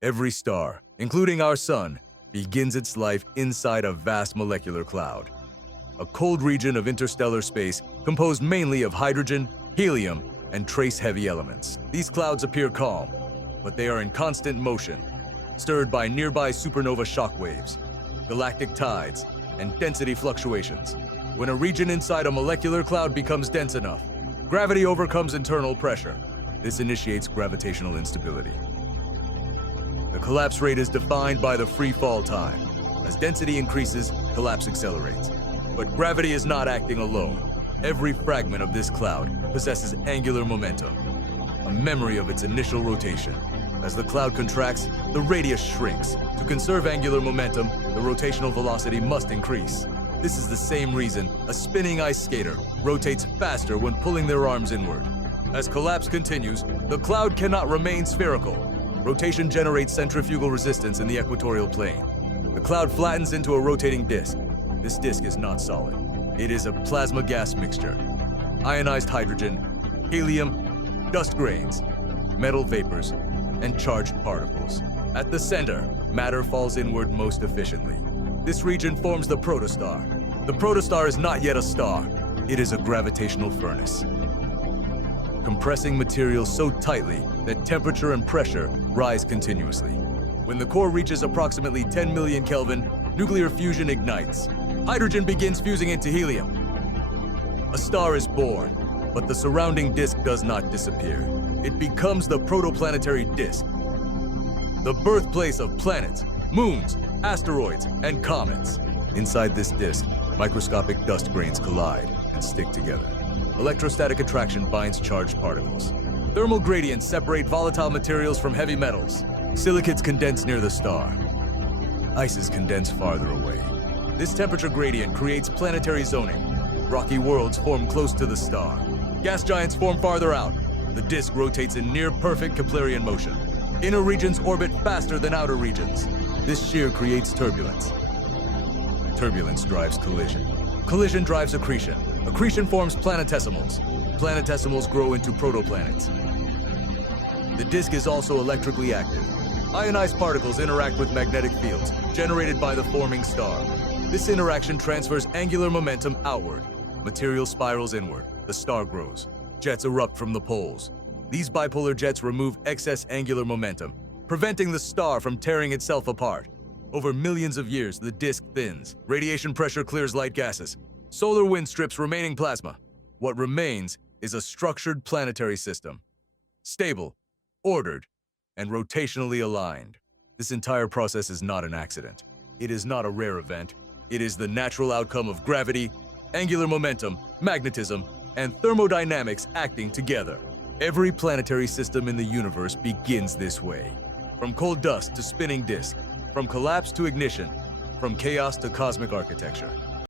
Every star, including our Sun, begins its life inside a vast molecular cloud, a cold region of interstellar space composed mainly of hydrogen, helium, and trace heavy elements. These clouds appear calm, but they are in constant motion, stirred by nearby supernova shockwaves, galactic tides, and density fluctuations. When a region inside a molecular cloud becomes dense enough, gravity overcomes internal pressure. This initiates gravitational instability. The collapse rate is defined by the free fall time. As density increases, collapse accelerates. But gravity is not acting alone. Every fragment of this cloud possesses angular momentum, a memory of its initial rotation. As the cloud contracts, the radius shrinks. To conserve angular momentum, the rotational velocity must increase. This is the same reason a spinning ice skater rotates faster when pulling their arms inward. As collapse continues, the cloud cannot remain spherical. Rotation generates centrifugal resistance in the equatorial plane. The cloud flattens into a rotating disk. This disk is not solid. It is a plasma gas mixture. Ionized hydrogen, helium, dust grains, metal vapors, and charged particles. At the center, matter falls inward most efficiently. This region forms the protostar. The protostar is not yet a star. It is a gravitational furnace, compressing material so tightly that temperature and pressure rise continuously. When the core reaches approximately 10 million Kelvin, nuclear fusion ignites. Hydrogen begins fusing into helium. A star is born, but the surrounding disk does not disappear. It becomes the protoplanetary disk, the birthplace of planets, moons, asteroids, and comets. Inside this disk, microscopic dust grains collide and stick together. Electrostatic attraction binds charged particles. Thermal gradients separate volatile materials from heavy metals. Silicates condense near the star. Ices condense farther away. This temperature gradient creates planetary zoning. Rocky worlds form close to the star. Gas giants form farther out. The disk rotates in near-perfect Keplerian motion. Inner regions orbit faster than outer regions. This shear creates turbulence. Turbulence drives collision. Collision drives accretion. Accretion forms planetesimals. Planetesimals grow into protoplanets. The disk is also electrically active. Ionized particles interact with magnetic fields generated by the forming star. This interaction transfers angular momentum outward. Material spirals inward. The star grows. Jets erupt from the poles. These bipolar jets remove excess angular momentum, preventing the star from tearing itself apart. Over millions of years, the disk thins. Radiation pressure clears light gases. Solar wind strips remaining plasma. What remains is a structured planetary system. Stable, ordered, and rotationally aligned. This entire process is not an accident. It is not a rare event. It is the natural outcome of gravity, angular momentum, magnetism, and thermodynamics acting together. Every planetary system in the universe begins this way. From cold dust to spinning disk, from collapse to ignition, from chaos to cosmic architecture.